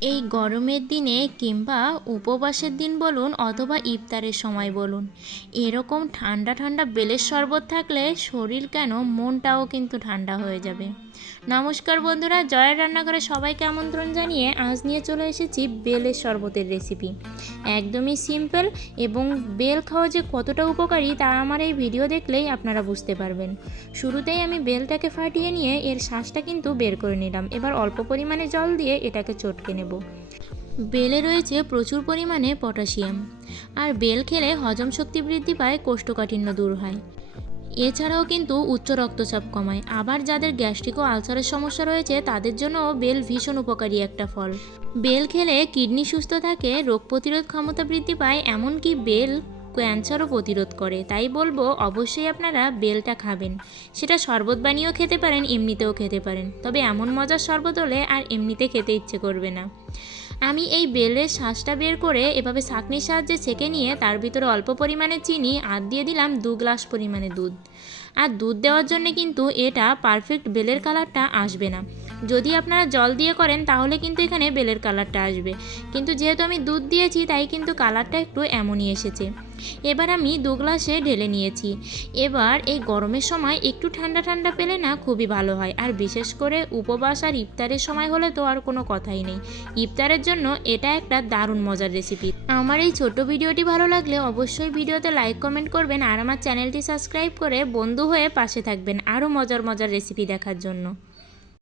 এই গরমের দিনে কিংবা উপবাসের দিন বলুন অথবা ইফতারের সময় বলুন, এরকম ঠান্ডা ঠান্ডা বেলের শরবত থাকলে শরীর কেন, মনটাও কিন্তু ঠান্ডা হয়ে যাবে। নমস্কার বন্ধুরা, জয়ের রান্নাঘরে সবাইকে আমন্ত্রণ জানিয়ে আজ নিয়ে চলে এসেছি বেলের শরবতের রেসিপি। একদমই সিম্পল এবং বেল খাওয়া যে কতটা উপকারী তা আমার এই ভিডিও দেখলেই আপনারা বুঝতে পারবেন। শুরুতেই আমি বেলটাকে ফাটিয়ে নিয়ে এর শ্বাসটা কিন্তু বের করে নিলাম। এবার অল্প পরিমাণে জল দিয়ে এটাকে চটকে নেব। বেলে রয়েছে প্রচুর পরিমাণে পটাশিয়াম। আর বেল খেলে হজম শক্তি বৃদ্ধি পায়, কোষ্ঠকাঠিন্য দূর হয়। এছাড়াও কিন্তু উচ্চ রক্তচাপ কমায়। আবার যাদের গ্যাস্ট্রিক ও আলসারের সমস্যা রয়েছে, তাদের জন্য বেল ভীষণ উপকারী একটা ফল। বেল খেলে কিডনি সুস্থ থাকে, রোগ প্রতিরোধ ক্ষমতা বৃদ্ধি পায়, এমনকি বেল ক্যান্সারও প্রতিরোধ করে। তাই বলব, অবশ্যই আপনারা বেলটা খাবেন। সেটা শরবত বানিয়েও খেতে পারেন, এমনিতেও খেতে পারেন। তবে এমন মজার শরবত হলে আর এমনিতে খেতে ইচ্ছে করবে না। আমি এই বেলের শ্বাসটা বের করে এভাবে ছাঁকনির সাহায্যে ছেঁকে নিয়ে তার ভিতরে অল্প পরিমাণে চিনি, আর দিয়ে দিলাম দু গ্লাস পরিমাণে দুধ। আর দুধ দেওয়ার জন্য কিন্তু এটা পারফেক্ট বেলের কালারটা আসবে না। যদি আপনারা জল দিয়ে করেন, তাহলে কিন্তু এখানে বেলের কালারটা আসবে। কিন্তু যেহেতু আমি দুধ দিয়েছি, তাই কিন্তু কালারটা একটু এমনই এসেছে। এবার আমি দু গ্লাসে ঢেলে নিয়েছি। এবার এই গরমের সময় একটু ঠান্ডা ঠান্ডা পেলে না খুবই ভালো হয়। আর বিশেষ করে উপবাস আর ইফতারের সময় হলে তো আর কোনো কথাই নেই। ইফতারের জন্য এটা একটা দারুণ মজার রেসিপি আমার এই ছোট ভিডিওটি ভালো লাগলে অবশ্যই ভিডিওতে লাইক কমেন্ট করবেন আর আমার চ্যানেলটি সাবস্ক্রাইব করে বন্ধু হয়ে পাশে থাকবেন আরও মজার মজার রেসিপি দেখার জন্য।